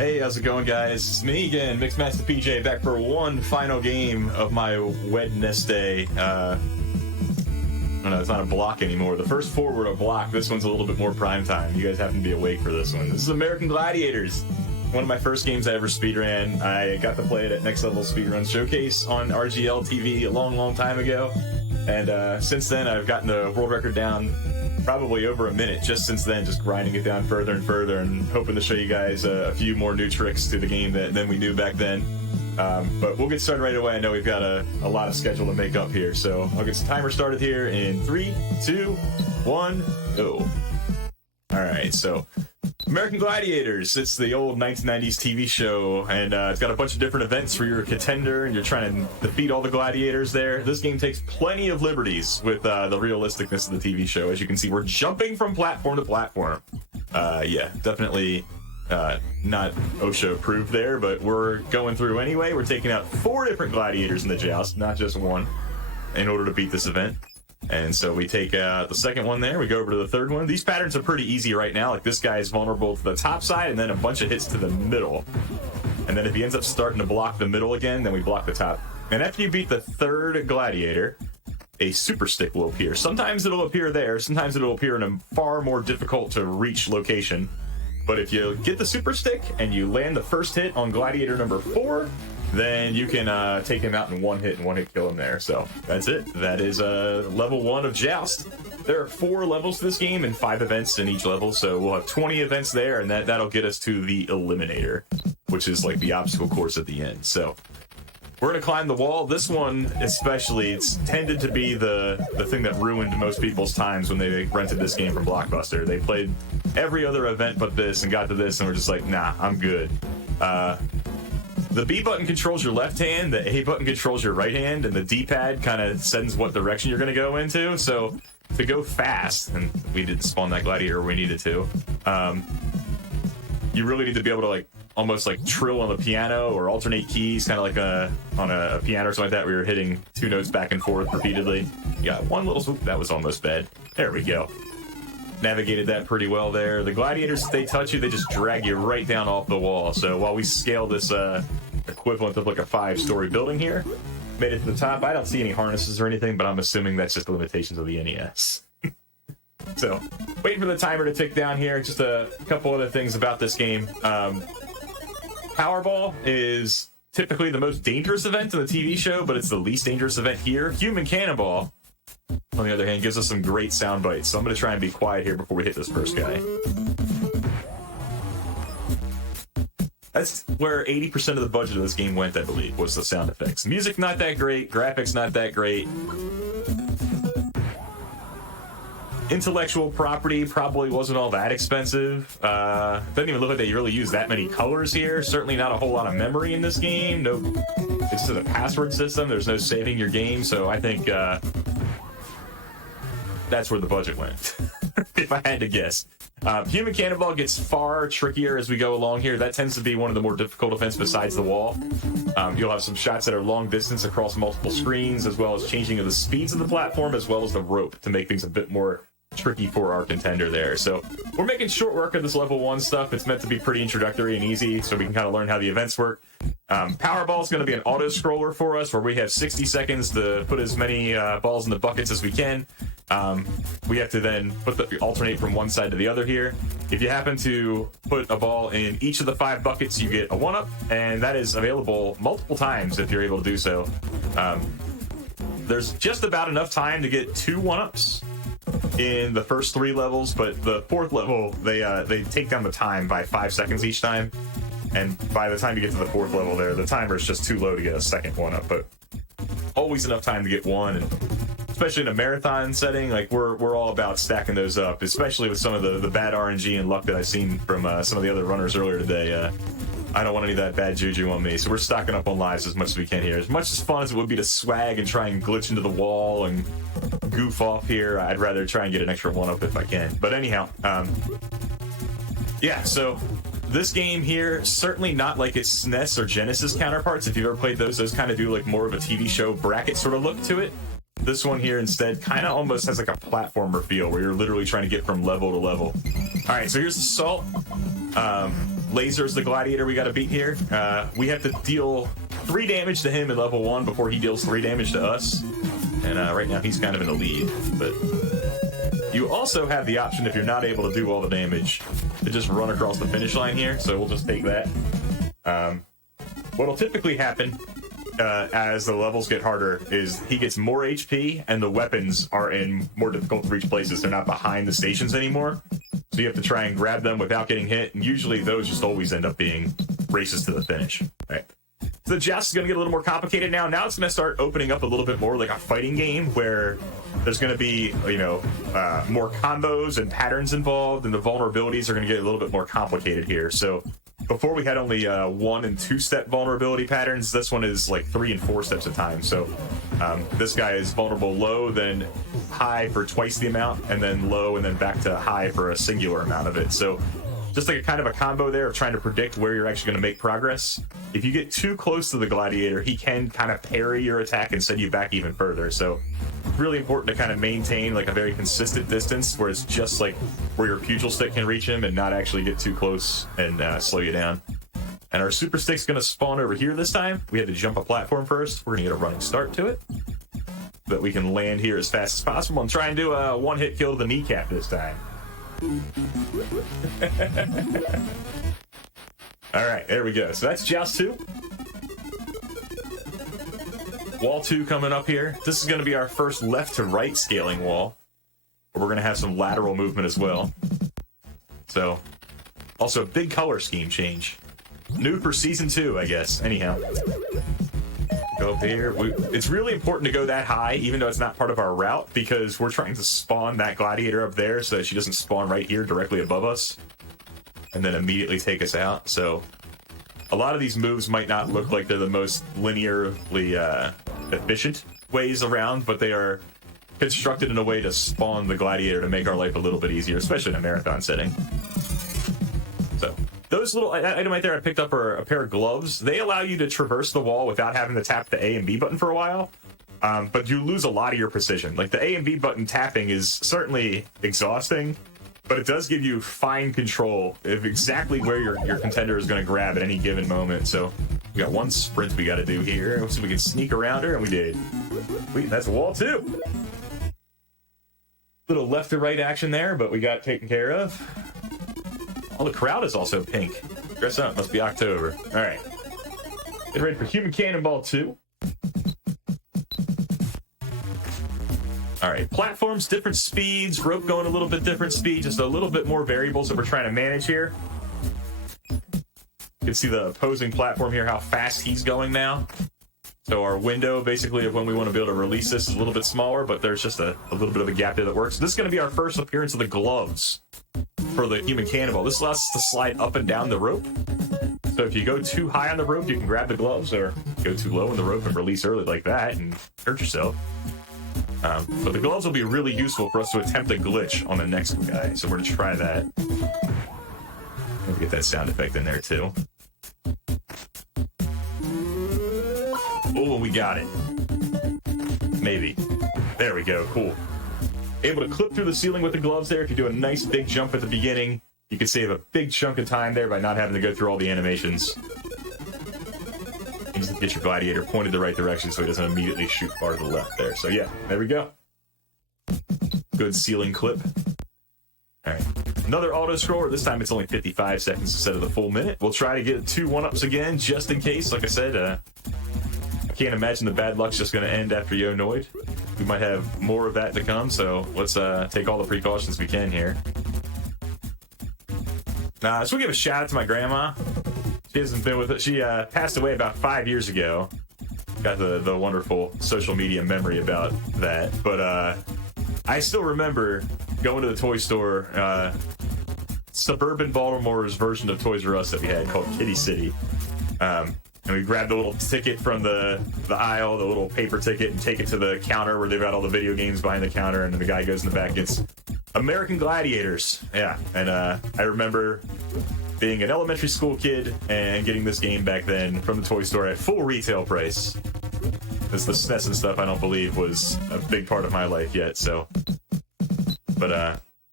Hey, how's it going, guys? It's me again, MixMastaPJ, back for one final game of my Wednesday. Oh no, it's not a block anymore. The first four were a block. This one's a little bit more prime time. You guys happen to be awake for this one. This is American Gladiators. One of my first games I ever speedran. I got to play it at Next Level Speedrun Showcase on RGL TV a long time ago. And since then, I've gotten the world record down probably over a minute just since then, just grinding it down further and further and hoping to show you guys a few more new tricks to the game than we knew back then. But we'll get started right away. I know we've got a lot of schedule to make up here, so I'll get the timer started here in 3, 2, 1, go. Alright, so American Gladiators, it's the old 1990s TV show, and it's got a bunch of different events where you're a contender and you're trying to defeat all the gladiators there. This game takes plenty of liberties with the realisticness of the TV show. As you can see, we're jumping from platform to platform. Yeah, definitely not OSHA approved there, but we're going through anyway. We're taking out 4 different gladiators in the joust, not just one, in order to beat this event. And so we take the second one there, we go over to the third one. These patterns are pretty easy right now. Like, this guy is vulnerable to the top side and then a bunch of hits to the middle. And then if he ends up starting to block the middle again, then we block the top. And after you beat the third gladiator, a super stick will appear. Sometimes it'll appear there, sometimes it'll appear in a far more difficult to reach location. But if you get the super stick and you land the first hit on gladiator number 4, then you can take him out in one hit kill him there. So that's it. That is level 1 of Joust. There are 4 levels to this game and 5 events in each level, so we'll have 20 events there, and that'll get us to the Eliminator, which is like the obstacle course at the end. So we're gonna climb the wall. This one especially, it's tended to be the thing that ruined most people's times when they rented this game from Blockbuster. They played every other event but this and got to this and were just like, nah, I'm good. The B button controls your left hand, the A button controls your right hand, and the D-pad kind of sends what direction you're going to go into. So to go fast, and we didn't spawn that gladiator where we needed to, you really need to be able to like almost like trill on the piano or alternate keys, kind of like on a piano or something like that, where you're hitting 2 notes back and forth repeatedly. You got one little swoop, that was almost bad. There we go. Navigated that pretty well there. The gladiators, if they touch you, they just drag you right down off the wall. So while we scale this equivalent of like a 5-story building here, made it to the top. I don't see any harnesses or anything, but I'm assuming that's just the limitations of the NES. So waiting for the timer to tick down here. Just a couple other things about this game. Powerball is typically the most dangerous event in the TV show, but it's the least dangerous event here. Human Cannonball, on the other hand, gives us some great sound bites. So I'm going to try and be quiet here before we hit this first guy. That's where 80% of the budget of this game went, I believe, was the sound effects. Music, not that great. Graphics, not that great. Intellectual property probably wasn't all that expensive. Doesn't even look like they really use that many colors here. Certainly not a whole lot of memory in this game. No, it's just a password system. There's no saving your game, so I think that's where the budget went, if I had to guess. Human Cannonball gets far trickier as we go along here. That tends to be one of the more difficult events besides the wall. You'll have some shots that are long distance across multiple screens, as well as changing of the speeds of the platform, as well as the rope to make things a bit more tricky for our contender there. So we're making short work of this level 1 stuff. It's meant to be pretty introductory and easy, so we can kind of learn how the events work. Powerball is going to be an auto scroller for us, where we have 60 seconds to put as many balls in the buckets as we can. We have to then alternate from one side to the other here. If you happen to put a ball in each of the 5 buckets, you get a 1-up, and that is available multiple times if you're able to do so. There's just about enough time to get 2 1-ups in the first 3 levels, but the 4th level, they take down the time by 5 seconds each time. And by the time you get to the 4th level there, the timer is just too low to get a second 1-up, but always enough time to get one. And especially in a marathon setting, like we're all about stacking those up, especially with some of the bad RNG and luck that I've seen from some of the other runners earlier today. I don't want any of that bad juju on me, so we're stocking up on lives as much as we can here. As much as fun as it would be to swag and try and glitch into the wall and goof off here, I'd rather try and get an extra 1-up if I can. But anyhow, yeah, so this game here, certainly not like its SNES or Genesis counterparts. If you've ever played those kind of do like more of a TV show bracket sort of look to it. This one here instead kind of almost has like a platformer feel where you're literally trying to get from level to level. All right, so here's the salt. Laser's the gladiator we got to beat here. We have to deal 3 damage to him in level 1 before he deals 3 damage to us. And right now he's kind of in the lead. But you also have the option, if you're not able to do all the damage, to just run across the finish line here. So we'll just take that. What'll typically happen as the levels get harder is he gets more HP and the weapons are in more difficult to reach places. They're not behind the stations anymore. So you have to try and grab them without getting hit. And usually those just always end up being races to the finish. All right. So the joust is going to get a little more complicated now. Now it's going to start opening up a little bit more like a fighting game where there's going to be, you know, more combos and patterns involved, and the vulnerabilities are going to get a little bit more complicated here. So before we had only 1 and 2 step vulnerability patterns. This one is like 3 and 4 steps at a time. So this guy is vulnerable low, then high for twice the amount, and then low, and then back to high for a singular amount of it. So just like a kind of a combo there of trying to predict where you're actually going to make progress. If you get too close to the gladiator, he can kind of parry your attack and send you back even further. So it's really important to kind of maintain like a very consistent distance where it's just like where your pugil stick can reach him and not actually get too close and slow you down. And our super stick's going to spawn over here this time. We had to jump a platform first. We're going to get a running start to it, so that we can land here as fast as possible and try and do a one-hit kill to the kneecap this time. All right, there we go. So that's Joust 2. Wall 2 coming up here. This is going to be our first left to right scaling wall. We're going to have some lateral movement as well. So, also a big color scheme change. New for Season 2, I guess. Anyhow. Go up here. It's really important to go that high, even though it's not part of our route, because we're trying to spawn that gladiator up there so that she doesn't spawn right here directly above us and then immediately take us out. So a lot of these moves might not look like they're the most linearly efficient ways around, but they are constructed in a way to spawn the gladiator to make our life a little bit easier, especially in a marathon setting. So those little item right there I picked up are a pair of gloves. They allow you to traverse the wall without having to tap the A and B button for a while, but you lose a lot of your precision. Like the A and B button tapping is certainly exhausting, but it does give you fine control of exactly where your contender is going to grab at any given moment. So we got one sprint we got to do here. Let's see if we can sneak around her, and we did. Wait, that's wall 2. Little left to right action there, but we got it taken care of. Oh, the crowd is also pink. Dress up, must be October. All right. Get ready for Human Cannonball 2. All right, platforms, different speeds, rope going a little bit different speed, just a little bit more variables that we're trying to manage here. You can see the opposing platform here, how fast he's going now. So our window, basically, of when we want to be able to release this is a little bit smaller, but there's just a little bit of a gap there that works. This is going to be our first appearance of the gloves for the Human Cannonball. This allows us to slide up and down the rope. So if you go too high on the rope, you can grab the gloves, or go too low on the rope and release early like that and hurt yourself. But the gloves will be really useful for us to attempt a glitch on the next guy. So we're going to try that. Maybe get that sound effect in there too. Oh, we got it. Maybe. There we go. Cool. Able to clip through the ceiling with the gloves there. If you do a nice big jump at the beginning, you can save a big chunk of time there by not having to go through all the animations. You just get your gladiator pointed the right direction so he doesn't immediately shoot far to the left there. So yeah, there we go. Good ceiling clip. All right. Another auto scroller. This time it's only 55 seconds instead of the full minute. We'll try to get 2 1-ups again, just in case. Like I said, I can't imagine the bad luck's just going to end after Yo Noid. We might have more of that to come, so let's take all the precautions we can here. So we'll give a shout out to my grandma. She hasn't been with us. She passed away about 5 years ago. Got the wonderful social media memory about that. But I still remember going to the toy store, suburban Baltimore's version of Toys R Us that we had called Kitty City. And we grabbed the little ticket from the aisle, the little paper ticket, and take it to the counter where they've got all the video games behind the counter, and then the guy goes in the back, gets American Gladiators. Yeah, and I remember being an elementary school kid and getting this game back then from the toy store at full retail price. Because the SNES and stuff, I don't believe, was a big part of my life yet, so. But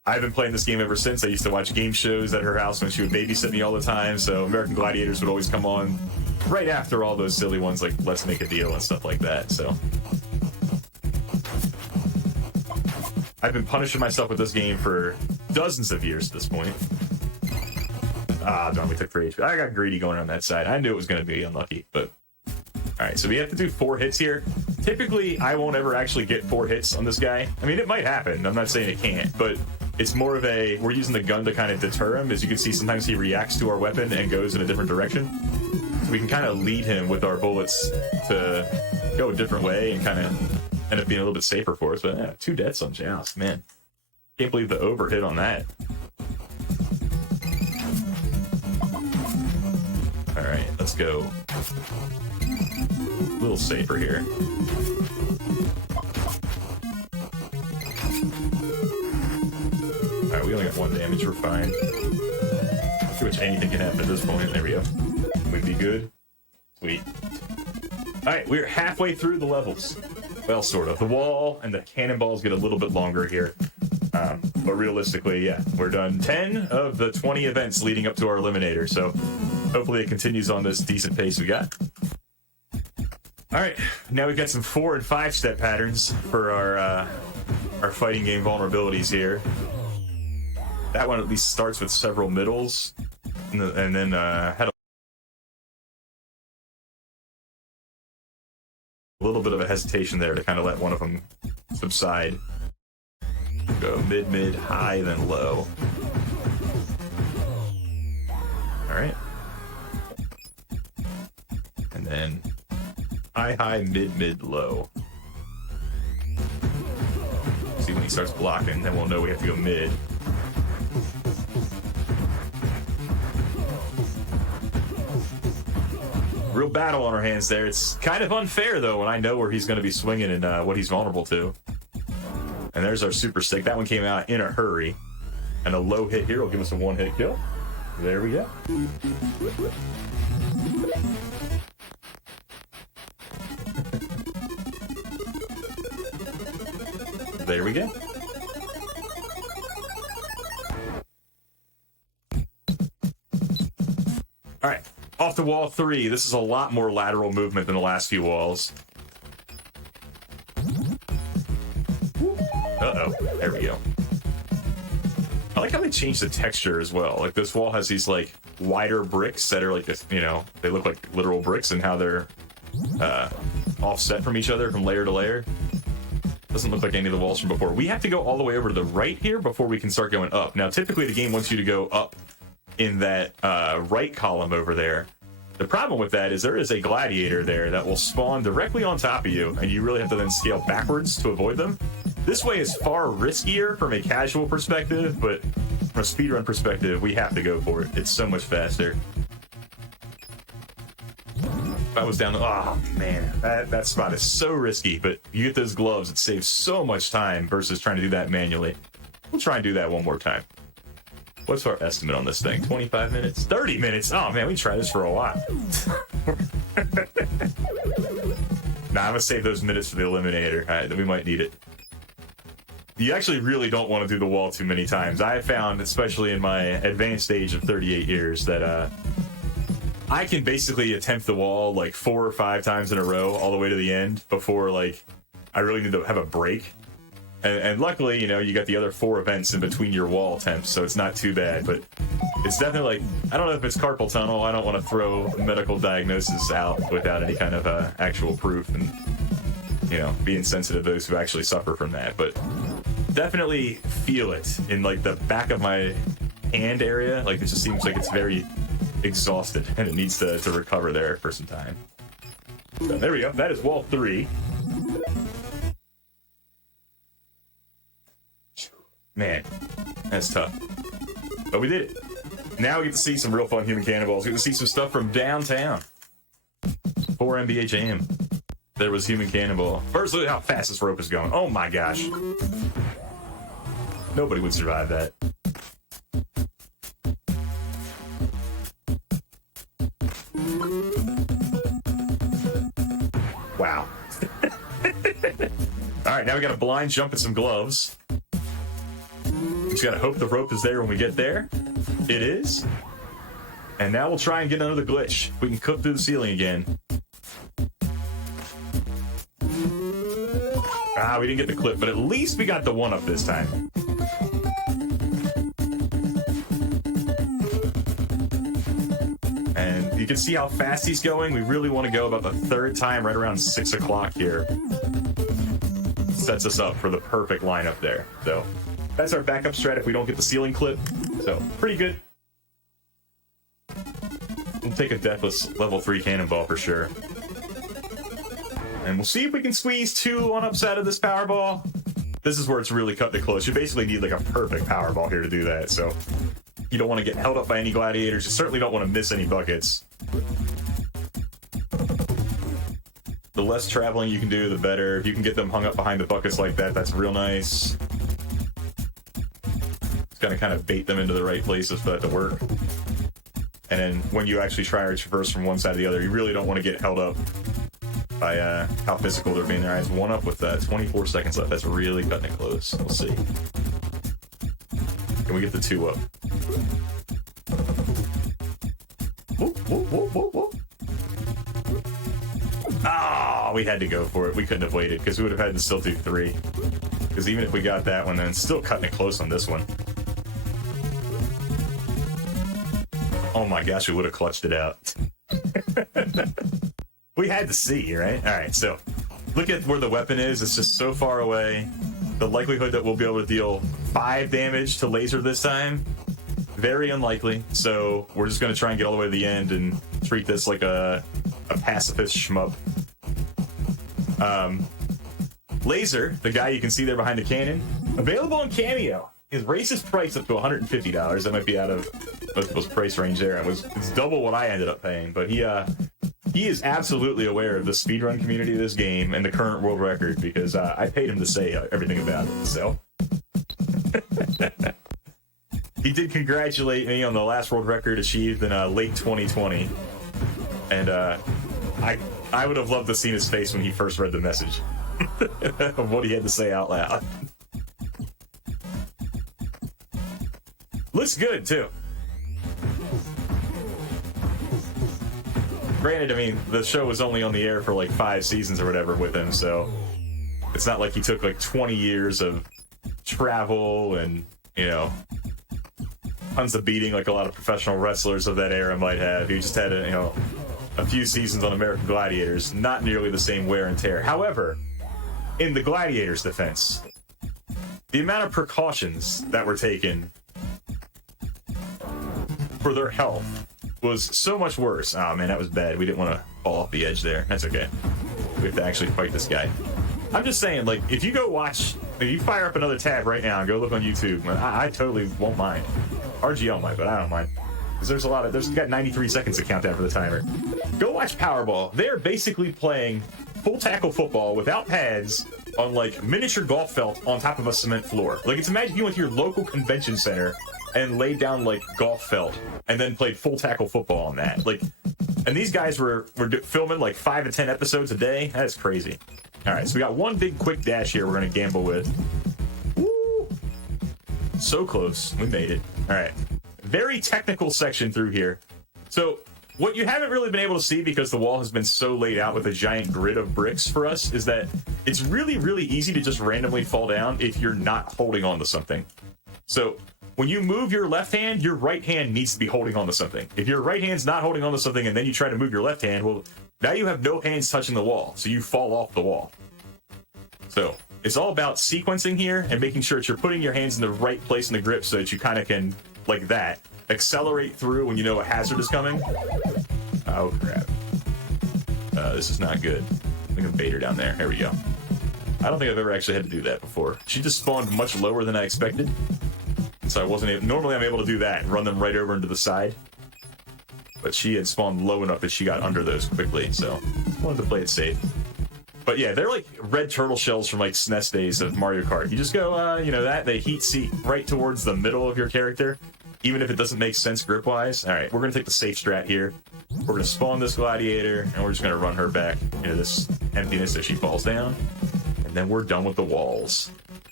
I've been playing this game ever since. I used to watch game shows at her house when she would babysit me all the time, so American Gladiators would always come on right after all those silly ones like Let's Make a Deal and stuff like that, so. I've been punishing myself with this game for dozens of years at this point. Ah, darn, we took 3 HP. I got greedy going on that side. I knew it was going to be unlucky, but... Alright, so we have to do 4 hits here. Typically, I won't ever actually get 4 hits on this guy. I mean, it might happen. I'm not saying it can't, but it's more of a... We're using the gun to kind of deter him. As you can see, sometimes he reacts to our weapon and goes in a different direction. So we can kind of lead him with our bullets to go a different way and kind of end up being a little bit safer for us. But yeah, 2 deaths on Joust, man. Can't believe the overhit on that. Alright, let's go. A little safer here. Alright, we only got 1 damage, we're fine. Pretty much anything can happen at this point. There we go. We'd be good. Sweet. Alright, we're halfway through the levels. Well, sort of. The wall and the cannonballs get a little bit longer here. But realistically, yeah, we're done 10 of the 20 events leading up to our eliminator, so hopefully it continues on this decent pace we got. Alright, now we've got some 4- and 5-step patterns for our fighting game vulnerabilities here. That one at least starts with several middles, and then had a little bit of a hesitation there to kind of let one of them subside. Go mid, mid, high, then low. Alright. And then high, high, mid, mid, low. See, when he starts blocking, then we'll know we have to go mid. Real battle on our hands there. It's kind of unfair, though, when I know where he's going to be swinging and what he's vulnerable to. And there's our super stick. That one came out in a hurry. And a low hit here will give us a 1-hit kill. There we go. There we go. Alright, off to wall 3. This is a lot more lateral movement than the last few walls. Uh-oh, there we go. I like how they changed the texture as well. Like, this wall has these, like, wider bricks that are like this, you know, they look like literal bricks, and how they're offset from each other from layer to layer. Doesn't look like any of the walls from before. We have to go all the way over to the right here before we can start going up. Now, typically the game wants you to go up in that right column over there. The problem with that is there is a gladiator there that will spawn directly on top of you, and you really have to then scale backwards to avoid them. This way is far riskier from a casual perspective, but from a speedrun perspective, we have to go for it. It's so much faster. If I was down, oh man, that spot is so risky, but you get those gloves, it saves so much time versus trying to do that manually. We'll try and do that one more time. What's our estimate on this thing? 25 minutes? 30 minutes? Oh man, we can try this for a while. Nah, I'm gonna save those minutes for the eliminator. We might need it. You actually really don't want to do the wall too many times. I have found, especially in my advanced age of 38 years, that I can basically attempt the wall like 4 or 5 times in a row all the way to the end before like I really need to have a break. And luckily, you know, you got the other 4 events in between your wall attempts, so it's not too bad. But it's definitely like, I don't know if it's carpal tunnel. I don't want to throw medical diagnosis out without any kind of actual proof, and, you know, be insensitive to those who actually suffer from that. But definitely feel it in like the back of my hand area. Like, it just seems like it's very exhausted and it needs to recover there for some time. So there we go. That is wall 3. Man, that's tough. But we did it. Now we get to see some real fun human cannonballs. We get to see some stuff from downtown. 4 NBA Jam. There was human cannonball. First, look at how fast this rope is going. Oh my gosh. Nobody would survive that. Wow. All right, now we got a blind jump and some gloves. Just gotta hope the rope is there when we get there. It is. And now we'll try and get another glitch. We can cook through the ceiling again. Ah, we didn't get the clip, but at least we got the one up this time. And you can see how fast he's going. We really want to go about the third time right around 6 o'clock here. Sets us up for the perfect lineup there. So that's our backup strat if we don't get the ceiling clip. So pretty good. We'll take a deathless level 3 cannonball for sure. And we'll see if we can squeeze 2 one-ups out of this Powerball. This is where it's really cut to close. You basically need like a perfect Powerball here to do that. So you don't want to get held up by any gladiators. You certainly don't want to miss any buckets. The less traveling you can do, the better. If you can get them hung up behind the buckets like that, that's real nice. It's gonna kind of bait them into the right places for that to work. And then when you actually try to traverse from one side to the other, you really don't want to get held up by how physical they're being. There is one up with 24 seconds left. That's really cutting it close. We'll see. Can we get the 2 up? Whoop, whoop, whoop, whoop, whoop. Ah, we had to go for it. We couldn't have waited because we would have had to still do 3. Because even if we got that one, then it's still cutting it close on this one. Oh my gosh, we would have clutched it out. We had to see, right? All right, so look at where the weapon is. It's just so far away. The likelihood that we'll be able to deal 5 damage to laser this time, very unlikely. So we're just going to try and get all the way to the end and treat this like a pacifist shmup. Laser, the guy you can see there behind the cannon, available on Cameo. His racist price up to $150. That might be out of most people's price range there. It's double what I ended up paying, but he is absolutely aware of the speedrun community of this game and the current world record because I paid him to say everything about it. So he did congratulate me on the last world record achieved in late 2020, and I would have loved to see his face when he first read the message of what he had to say out loud. Looks good too. Granted, I mean, the show was only on the air for like 5 seasons or whatever with him, so it's not like he took like 20 years of travel and, you know, tons of beating like a lot of professional wrestlers of that era might have. He just had, a few seasons on American Gladiators, not nearly the same wear and tear. However, in the Gladiators' defense, the amount of precautions that were taken for their health was so much worse. Oh man, that was bad. We didn't want to fall off the edge there. That's okay. We have to actually fight this guy. I'm just saying, like, if you fire up another tab right now and go look on YouTube, I totally won't mind. RGL might, but I don't mind. Because there's got 93 seconds to count down for the timer. Go watch Powerball. They're basically playing full tackle football without pads on like miniature golf felt on top of a cement floor. Like, it's imagine you went to your local convention center and laid down like golf felt and then played full tackle football on that. Like, and these guys were filming like 5 to 10 episodes a day. That's crazy. All right, so we got one big quick dash here we're gonna gamble with. Woo! So close. We made it. All right. Very technical section through here. So what you haven't really been able to see because the wall has been so laid out with a giant grid of bricks for us is that it's really, really easy to just randomly fall down if you're not holding on to something. So when you move your left hand, your right hand needs to be holding on to something. If your right hand's not holding on to something and then you try to move your left hand, well, now you have no hands touching the wall, so you fall off the wall. So it's all about sequencing here and making sure that you're putting your hands in the right place in the grip so that you kind of can, like that, accelerate through when you know a hazard is coming. Oh, crap. This is not good. I think I bait her down there. There we go. I don't think I've ever actually had to do that before. She just spawned much lower than I expected. So I wasn't able, normally I'm able to do that and run them right over into the side. But she had spawned low enough that she got under those quickly, so I wanted to play it safe. But yeah, they're like red turtle shells from like SNES days of Mario Kart. You just go, they heat seat right towards the middle of your character, even if it doesn't make sense grip-wise. All right, we're going to take the safe strat here. We're going to spawn this gladiator, and we're just going to run her back into this emptiness as she falls down. And then we're done with the walls.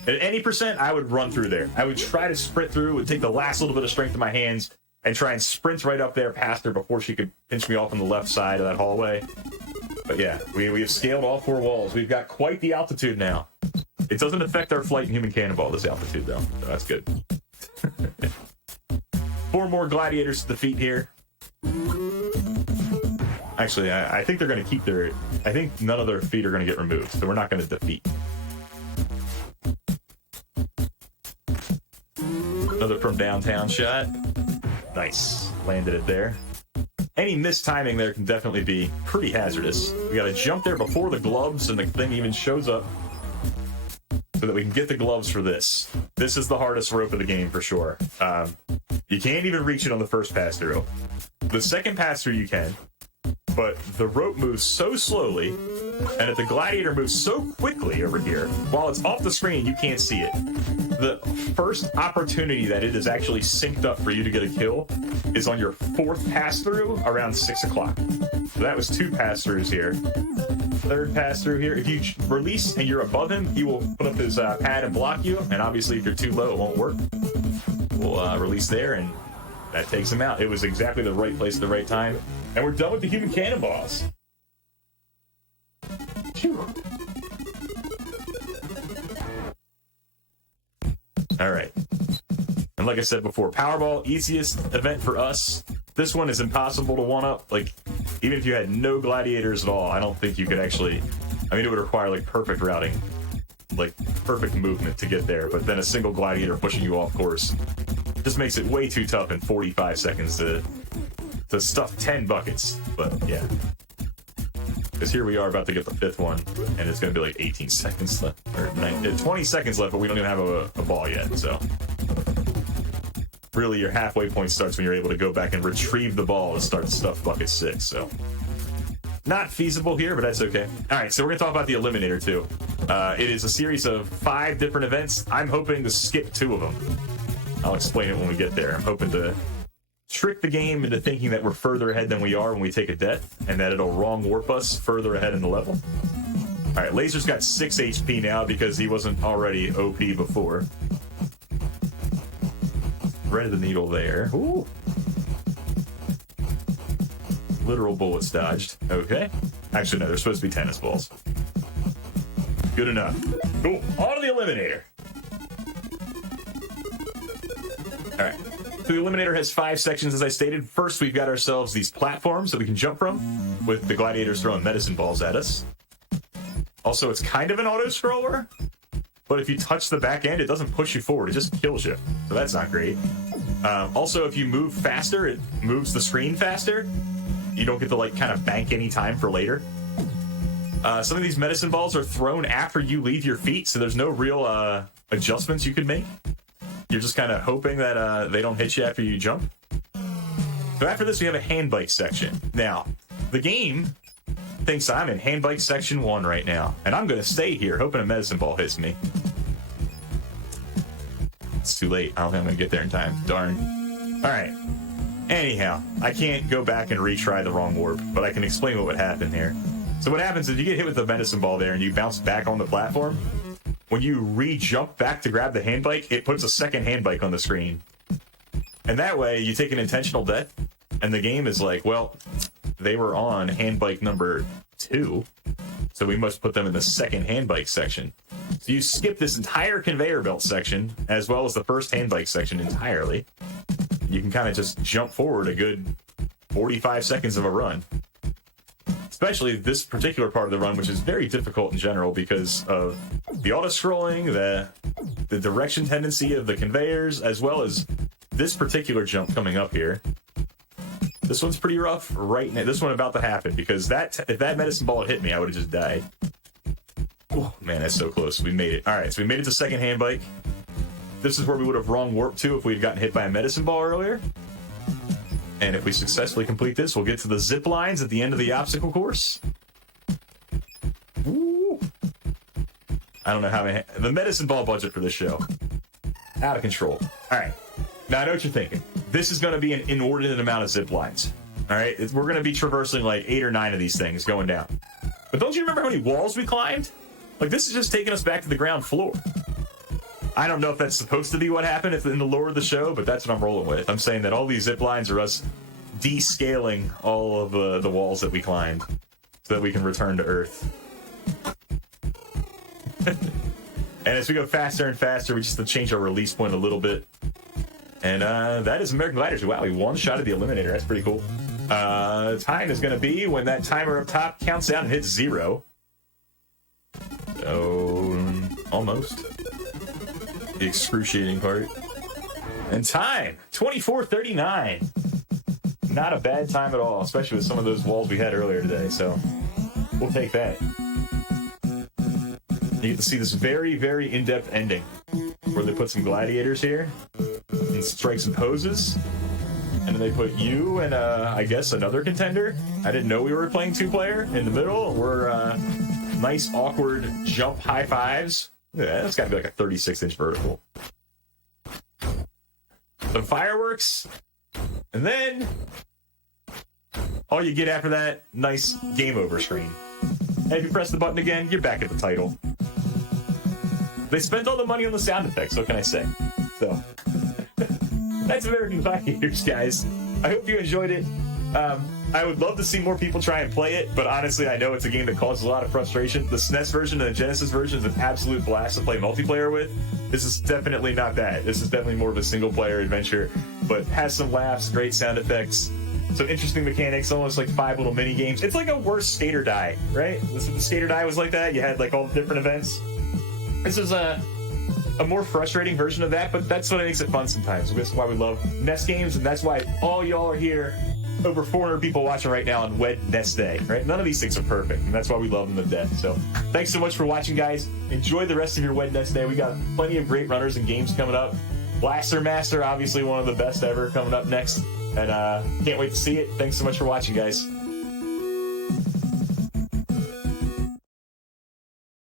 At any percent, I would run through there. I would try to sprint through, would take the last little bit of strength in my hands, and try and sprint right up there past her before she could pinch me off on the left side of that hallway. But yeah, we have scaled all 4 walls. We've got quite the altitude now. It doesn't affect our flight in Human Cannonball, this altitude, though. So that's good. 4 more gladiators to defeat here. Actually, I think they're going to keep their... I think none of their feet are going to get removed, so we're not going to defeat. Another from downtown shot. Nice. Landed it there. Any mistiming there can definitely be pretty hazardous. We got to jump there before the gloves and the thing even shows up so that we can get the gloves for this. This is the hardest rope of the game for sure. You can't even reach it on the first pass through. The second pass through you can, but the rope moves so slowly, and if the gladiator moves so quickly over here, while it's off the screen, you can't see it. The first opportunity that it is actually synced up for you to get a kill is on your 4th pass through around 6 o'clock. So that was 2 pass throughs here. 3rd pass through here. If you release and you're above him, he will put up his pad and block you. And obviously, if you're too low, it won't work. We'll release there, and that takes him out. It was exactly the right place at the right time. And we're done with the human cannonballs. Phew. All right. And like I said before, Powerball, easiest event for us. This one is impossible to one-up. Like, even if you had no gladiators at all, I don't think you could actually... I mean, it would require, like, perfect routing. Like, perfect movement to get there. But then a single gladiator pushing you off course just makes it way too tough in 45 seconds to stuff 10 buckets. But, yeah. Because here we are about to get the 5th one, and it's going to be like 18 seconds left, or 20 seconds left, but we don't even have a ball yet, so. Really, your halfway point starts when you're able to go back and retrieve the ball to start stuff bucket 6, so. Not feasible here, but that's okay. All right, so we're going to talk about the Eliminator, too. It is a series of 5 different events. I'm hoping to skip 2 of them. I'll explain it when we get there. I'm hoping to trick the game into thinking that we're further ahead than we are when we take a death, and that it'll wrong warp us further ahead in the level. All right, Laser's got 6 HP now because he wasn't already OP before. Thread of the needle there. Ooh. Literal bullets dodged. Okay. Actually, no, they're supposed to be tennis balls. Good enough. Cool. On to the Eliminator. All right. So the Eliminator has 5 sections, as I stated. First, we've got ourselves these platforms that we can jump from, with the gladiators throwing medicine balls at us. Also, it's kind of an auto-scroller, but if you touch the back end, it doesn't push you forward. It just kills you. So that's not great. Also, if you move faster, it moves the screen faster. You don't get to, like, kind of bank any time for later. Some of these medicine balls are thrown after you leave your feet, so there's no real adjustments you can make. You're just kind of hoping that they don't hit you after you jump. So after this, we have a hand bike section. Now, the game thinks I'm in hand bike section 1 right now, and I'm going to stay here, hoping a medicine ball hits me. It's too late. I don't think I'm going to get there in time. Darn. All right. Anyhow, I can't go back and retry the wrong warp, but I can explain what would happen here. So what happens is you get hit with the medicine ball there, and you bounce back on the platform. When you re-jump back to grab the hand bike, it puts a second hand bike on the screen. And that way, you take an intentional death, and the game is like, well, they were on hand bike number 2, so we must put them in the second hand bike section. So you skip this entire conveyor belt section, as well as the first hand bike section entirely. You can kind of just jump forward a good 45 seconds of a run. Especially this particular part of the run, which is very difficult in general because of the auto-scrolling, the direction tendency of the conveyors, as well as this particular jump coming up here. This one's pretty rough right now. This one about to happen because if that medicine ball had hit me, I would have just died. Oh, man, that's so close. We made it. All right, so we made it to second hand bike. This is where we would have wrong warped to if we had gotten hit by a medicine ball earlier. And if we successfully complete this, we'll get to the zip lines at the end of the obstacle course. Ooh. I don't know how the medicine ball budget for this show. Out of control. All right. Now, I know what you're thinking. This is going to be an inordinate amount of zip lines. All right? We're going to be traversing like 8 or 9 of these things going down. But don't you remember how many walls we climbed? Like, this is just taking us back to the ground floor. I don't know if that's supposed to be what happened in the lore of the show, but that's what I'm rolling with. I'm saying that all these zip lines are us descaling all of the walls that we climbed so that we can return to Earth. And as we go faster and faster, we just have to change our release point a little bit. And that is American Gladiators. Wow, we one-shotted the Eliminator. That's pretty cool. Time is going to be when that timer up top counts down and hits 0. So, almost. The excruciating part. And time, 24:39. Not a bad time at all, especially with some of those walls we had earlier today. So, we'll take that. You get to see this very, very in-depth ending where they put some gladiators here and strikes and poses, and then they put you and I guess another contender. I didn't know we were playing 2-player in the middle. We're nice awkward jump high fives. Yeah, that's got to be like a 36-inch vertical. Some fireworks, and then all you get after that, nice game over screen. And if you press the button again, you're back at the title. They spent all the money on the sound effects, what can I say? So, that's American Gladiators, guys. I hope you enjoyed it. I would love to see more people try and play it, but honestly, I know it's a game that causes a lot of frustration. The SNES version and the Genesis version is an absolute blast to play multiplayer with. This is definitely not that. This is definitely more of a single-player adventure, but has some laughs, great sound effects, some interesting mechanics, almost like 5 little mini games. It's like a worse Skater Die, right? The Skater Die was like that. You had like all the different events. This is a more frustrating version of that, but that's what makes it fun sometimes. That's why we love NES games, and that's why all y'all are here. Over 400 people watching right now on Wed NES Day, right? None of these things are perfect, and that's why we love them to death. So thanks so much for watching, guys. Enjoy the rest of your Wed NES Day. We got plenty of great runners and games coming up. Blaster Master, obviously one of the best ever, coming up next. And can't wait to see it. Thanks so much for watching, guys.